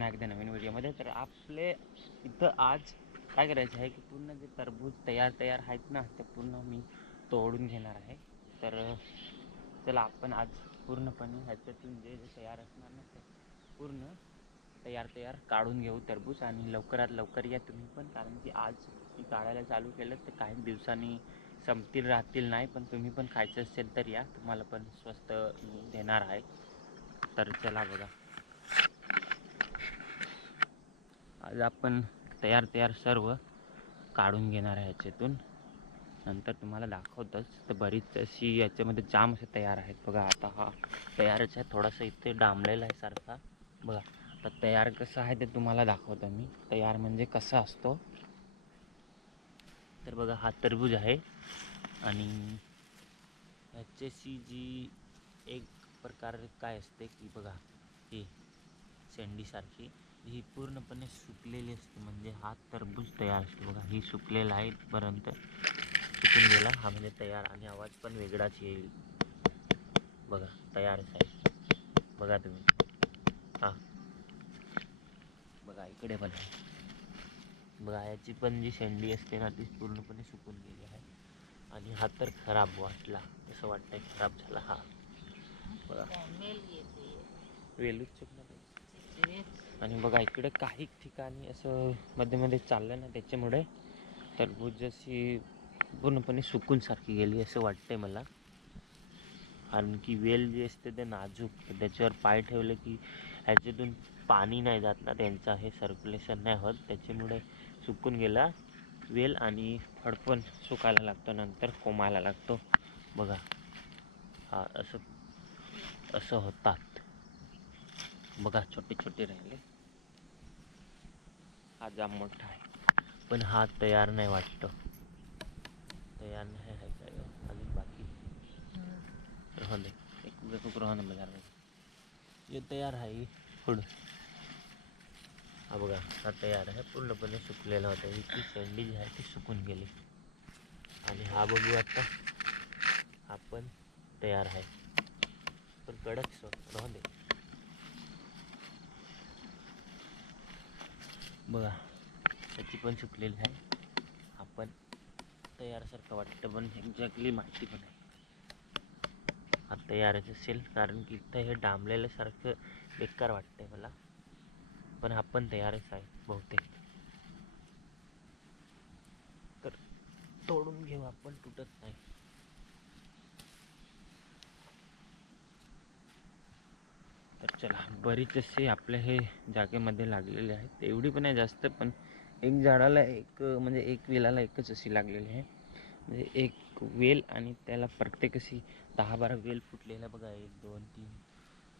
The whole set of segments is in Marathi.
पुन्हा एकदा नवीन व्हिडिओमध्ये. तर आपले इथं आज काय करायचं आहे की पूर्ण जे तरबूज तयार तयार आहेत ना ते पूर्ण मी तोडून घेणार आहे. तर चला आपण आज पूर्णपणे ह्याच्यातून जे जे तयार असणार ना ते पूर्ण तयार तयार काढून घेऊ तरबूज आणि लवकरात लवकर या तुम्ही पण. कारण की आज मी काढायला चालू केलं तर काही दिवसांनी संपतील राहतील नाही पण तुम्ही पण खायचं असेल तर या. तुम्हाला पण स्वस्त देणार आहे. तर चला बघा. आज आपण तयार तयार सर्व काढून घेणार आहे याच्यातून. नंतर तुम्हाला दाखवतच. तर बरीच अशी याच्यामध्ये जाम असे तयार आहेत. बघा आता हा तयारच आहे. थोडासा इथे डांबलेला आहे सारखा. बघा आता तयार कसं आहे ते तुम्हाला दाखवतो मी. तयार म्हणजे कसा असतो? तर बघा हा तरबूज आहे. आणि ह्याच्याशी जी एक प्रकार काय असते की बघा ही शेंडीसारखी ही पूर्णपणे सुकलेली असते. म्हणजे हा टरबूज तयार असतो. बघा ही सुकलेला आहे पर्यंत सुकून गेला. हा म्हणजे तयार आणि आवाज पण वेगळाच येईल. बघा तयारच आहे. बघा तुम्ही. हा. बघा इकडे पण आहे. बघा याची पण जी शेंडी असते ना ती पूर्णपणे सुकून गेली आहे. आणि हा तर खराब वाटला. असं वाटतंय खराब झाला हा. बघा. वेलूच आणि बघा इकडे काही ठिकाणी असं मध्ये मध्ये चाललं ना त्याच्यामुळे टरबूज अशी पूर्णपणे सुकून सारखी गेली असं वाटतंय मला. कारण की वेल जे असते ते नाजूक. त्याच्यावर पाय ठेवले की ह्याच्यातून पाणी नाही जात ना त्यांचं हे सर्क्युलेशन नाही होत. त्याच्यामुळे सुकून गेला. वेल आणि फळ पण सुकायला लागतो नंतर कोमायला लागतो. बघा हा असं असं होतात. बघा छोटे छोटे राहिले हा जाम मोठा आहे पण हा तयार नाही वाटतो। तयार नाही आहे अजून बाकी। रहन दे एक वेगळं रहन बाज़ार हे तयार आहे पुढं हा बघा हा तयार आहे पूर्णपणे सुकलेला होता ही ती शेंडी जी आहे ती सुकून गेली आणि हा बघू आता हा तयार आहे पण कडक सो राहून बघा त्याची पण सुकलेली आहे. आपण तयारसारखं वाटतं पण एक्झॅक्टली माहिती पण आहे हा तयारच असेल कारण की इथं हे डांबलेल्यासारखं बेकार वाटतंय मला. पण आपण तयारच आहे बहुतेक. तर तोडून घेऊ आपण तुटत नाही. तर चला बरीच असे आपल्या हे जागेमध्ये लागलेले आहेत. एवढी पण आहे जास्त पण एक झाडाला एक म्हणजे एक वेलाला एकच अशी लागलेली आहे. म्हणजे एक वेल आणि त्याला प्रत्येक अशी दहा बारा वेल फुटलेल्या बघा एक दोन तीन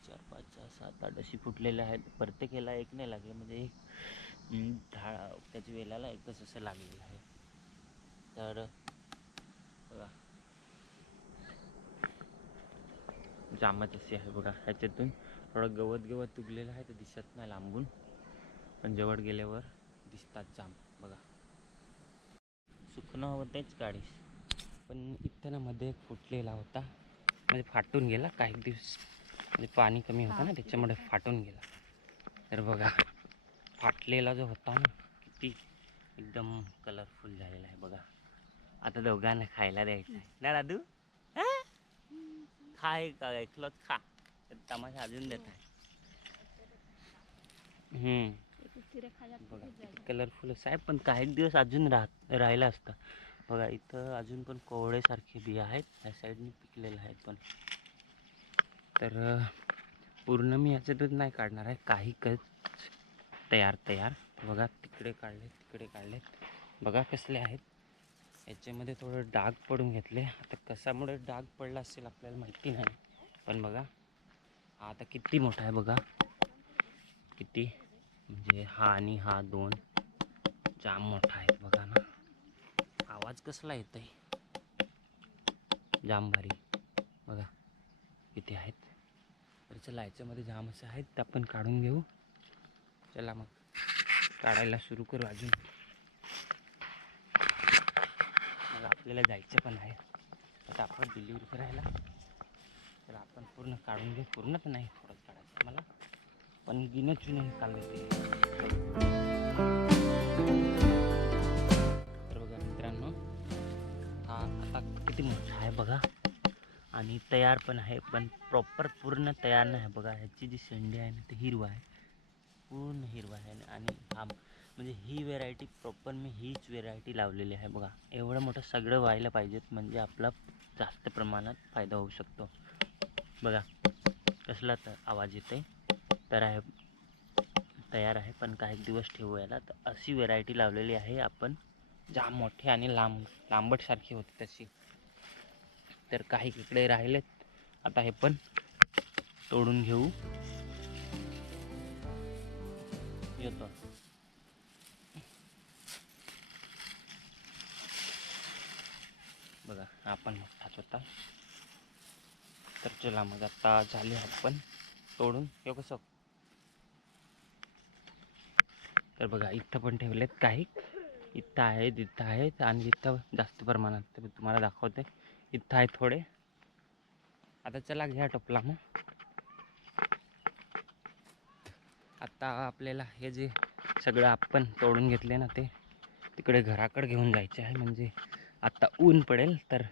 चार पाच सहा सात आठ अशी फुटलेल्या आहेत. प्रत्येक याला एक नाही लागले म्हणजे एक अं, त्याच्या वेलाला एकच असं लागलेलं आहे. तर बघा जामच अशी आहे बघा ह्याच्यातून. थोडं गवत गवत तुकलेलं आहे तर दिसत नाही लांबून. पण जवळ गेल्यावर दिसतात जाम बघा. सुकणं होतेच गाडी. पण इथं ना मध्ये एक फुटलेला होता. म्हणजे फाटून गेला काही दिवस. म्हणजे पाणी कमी होतं ना त्याच्यामुळे फाटून गेला. तर बघा फाटलेला जो होता ना किती एकदम कलरफुल झालेला आहे बघा. आता दोघांना खायला द्यायचं आहे ना दादू खा हे ऐकलं खा. तमाशा अजून देत आहे. बघा कलरफुल साहेब आहे. पण काही दिवस अजून राहत राहिलं असतं. बघा इथं अजून पण कोवळेसारखे बिया आहेत. या साईडने पिकलेले आहेत पण. तर पूर्ण मी याच्यातच नाही काढणार आहे. काही कच तयार तयार. बघा तिकडे काढले तिकडे काढलेत. बघा कसले आहेत. याच्यामध्ये थोडं डाग पडून घेतले. आता कशामुळे डाग पडला असेल आपल्याला माहिती नाही. पण बघा हा आता किती मोठा आहे बघा. किती? म्हणजे हा आणि हा दोन जाम मोठा आहे बघा ना. आवाज कसला येत आहे जाम भारी. बघा किती आहेत? तर चला याच्यामध्ये जाम असे आहेत ते आपण काढून घेऊ. चला मग काढायला सुरू करू अजून. आपल्याला जायचं पण आहे. आता आपण डिलिव्हरी करायला तर आपण पूर्ण काढून घे. पूर्ण तर नाही थोडंच काढायचं मला. पण गिनं चुन काढलं तर बघा मित्रांनो हा आता किती मोठा आहे बघा. आणि तयार पण आहे पण प्रॉपर पूर्ण तयार नाही बघा. ह्याची जी शेंडी आहे ना ती हिरवा आहे. पूर्ण हिरवा आहे. आणि हा म्हणजे ही व्हेरायटी प्रॉपर मी हीच व्हेरायटी लावलेली आहे बघा. एवढं मोठं सगळं व्हायला पाहिजेत म्हणजे आपला जास्त प्रमाणात फायदा होऊ शकतो. बघा कसला तर आवाज येते तर आहे तयार आहे पण काही दिवस ठेवू याला. तर अशी व्हेरायटी लावलेली आहे आपण. जाम मोठी आणि लांब लांबटसारखी होती तशी. तर काही इकडे राहिलेत. आता हे पण तोडून घेऊ. येतो. आपण मोठाच होता. तर चला मग आता झाले आपण तोडून हे कसं तर बघा इथं पण ठेवलेत काही. इथं आहेत इथं आहेत आणि इथं जास्त प्रमाणात तर तुम्हाला दाखवते. इथं आहे थोडे. आता चला घ्या टोपला मग. आता आपल्याला हे जे सगळं आपण तोडून घेतले ना ते तिकडे घराकडे घेऊन जायचे आहे. म्हणजे आता ऊन पडेल तर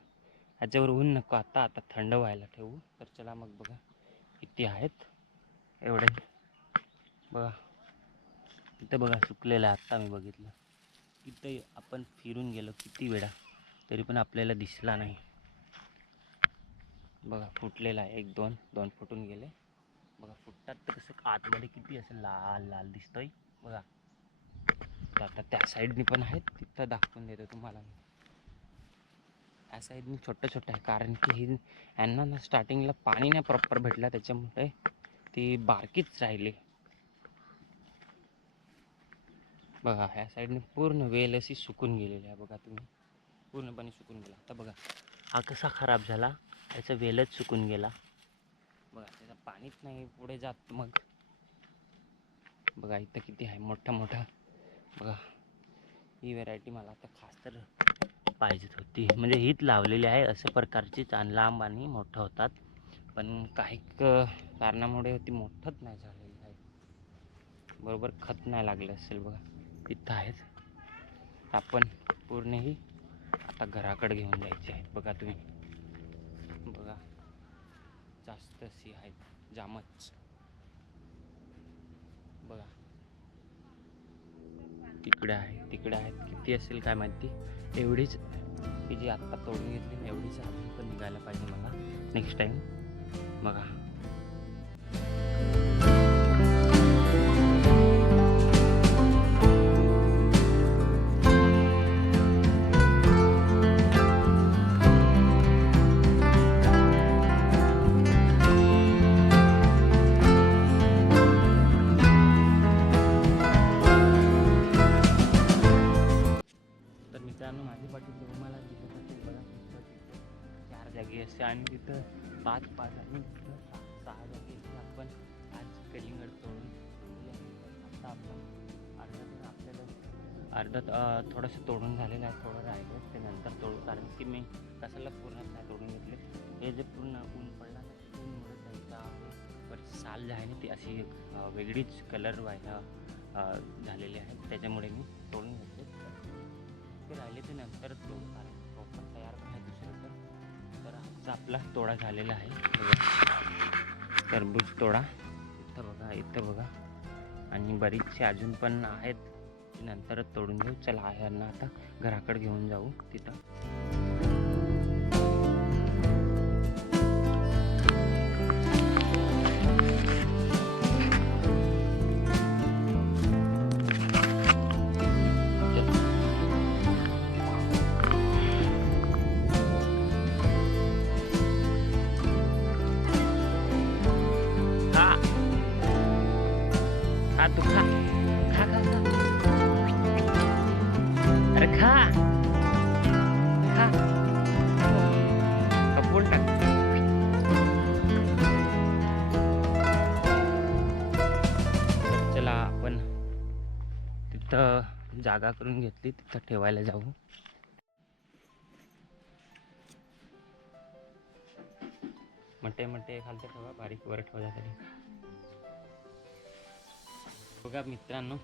ह्याच्यावर ऊन नको आता आता थंड व्हायला ठेवू. तर चला मग बघा किती आहेत. एवढे. बघा. इथं बघा सुकलेलं आहे. आत्ता मी बघितलं. इथं आपण फिरून गेलो किती वेळा तरी पण आपल्याला दिसला नाही. बघा फुटलेला आहे. एक दोन दोन फुटून गेले. बघा फुटतात तर कसं आतमध्ये किती असं लाल लाल दिसतोय. बघा. आता त्या साईडनी पण आहेत. तिथं दाखवून देतो तुम्हाला मी त्या छोटं छोटं आहे. कारण की ही यांना ना स्टार्टिंगला पाणी नाही प्रॉपर भेटलं त्याच्यामुळे ती बारकीच राहिली. बघा ह्या साईडने पूर्ण वेल अशी सुकून गेलेली आहे बघा तुम्ही. पूर्णपणे सुकून गेला. आता बघा हा कसा खराब झाला. त्याचा वेलच सुकून गेला. बघा त्याचं पाणीच नाही पुढे जात मग. बघा इथं किती आहे मोठा मोठा. बघा ही व्हेरायटी मला आता खास तर पाहिजेत होती. म्हणजे हीच लावलेली आहे. अशा प्रकारची चांग लांब आणि मोठं होतात. पण काही कारणामुळे ती मोठंच नाही झालेली आहे. बरोबर खत नाही लागलं असेल बघा. तिथं आहेत. आपण पूर्ण ही आता घराकडे घेऊन जायचे आहेत. बघा तुम्ही. बघा. जास्त सी आहेत. जामच. बघा. तिकडे आहे तिकडे आहेत किती असेल काय माहिती? एवढीच की जी आत्ता तोडून घेतली एवढीच अजून पण निघायला पाहिजे मला. नेक्स्ट टाईम बघा. असे आणि तिथं पाच पाच आणि तिथं सहा सहा जागी आपण आज कलिंगड तोडून आता आपण अर्धा तर आपल्याला अर्धा थोडंसं तोडून झालेलं आहे थोडं राहिलं ते नंतर तोडू. कारण की मी कशाला पूर्ण नाही तोडून घेतले? हे जे पूर्ण ऊन पडला ऊनमुळे त्यांचा बरीच साल जी आहे ना ती अशी एक वेगळीच कलर व्हायला झालेली आहे. त्याच्यामुळे मी तोडून घेतले. ते राहिले ते नंतर तोड आपला तोडा झालेला आहे. टरबूज तोडा. इथं बघा इथं बघा. आणि बरीचशी अजून पण आहेत. नंतर नंतरच तोडून घेऊ. चला यांना आता घराकडे घेऊन जाऊ. तिथं. तिथं जागा करून घेतली तिथं ठेवायला जाऊ. मटे मटे खालतं ठेवा बारीक वर ठेवला तरी. बघा मित्रांनो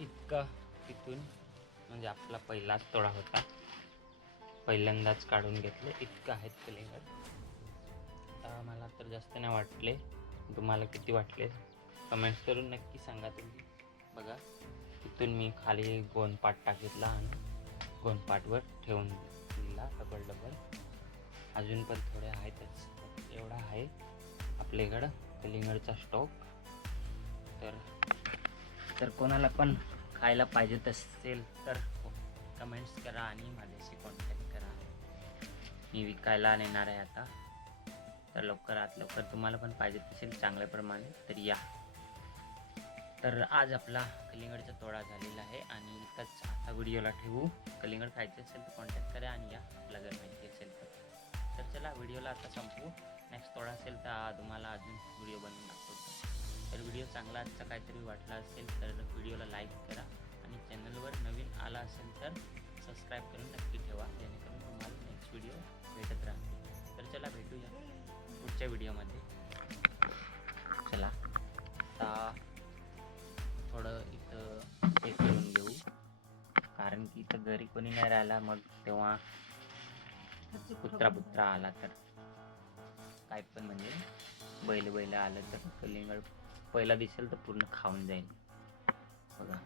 इतका तिथून म्हणजे आपला पहिलाच तोडा होता. पहिल्यांदाच काढून घेतले इतकं आहेत कलिंगड आता मला तर जास्त नाही वाटले. तुम्हाला किती वाटले? कमेंट्स करून नक्की सांगा तुम्ही. बघा. तिथून मी खाली गोंदपाट टाकितला आणि गोंदपाटवर ठेवून दिला डबल डबल अजून पण थोडे आहेतच. एवढा आहे आपल्याकडं कलिंगडचा स्टॉक तर तर कोणाला पण खायला पाहिजेत असेल तर कमेंट्स करा आणि माझ्याशी कॉन्टॅक्ट करा. मी विकायला नेणार आहे आता. तर लवकरात लवकर तुम्हाला पण पाहिजे असेल चांगल्या प्रमाणे. तर या. तर आज आपला कलिंगडचा तोडा झालेला आहे आणि इथंच हा व्हिडिओला ठेवू. कलिंगड खायचं असेल तर कॉन्टॅक्ट करा आणि या आपला घर माहिती असेल तर. तर चला व्हिडिओला आता संपवू. नेक्स्ट तोडा असेल तर तुम्हाला अजून व्हिडिओ बनवून दाखवतो. तर व्हिडिओ चांगला आजचा काहीतरी वाटला असेल तर व्हिडिओला लाईक करा आणि चॅनलवर नवीन आला असेल तर सबस्क्राईब करून नक्की ठेवा. जेणेकरून तुम्हाला नेक्स्ट व्हिडिओ भेटत राहतील. तर चला भेटूया पुढच्या व्हिडिओमध्ये. चला आता कारण की इथं घरी कोणी नाही राहिला मग तेव्हा कुत्रा पुत्रा आला तर. काय पण म्हणजे बैल बैल आलं तर कलिंगड पहिला दिसेल तर पूर्ण खाऊन जाईल. बघा.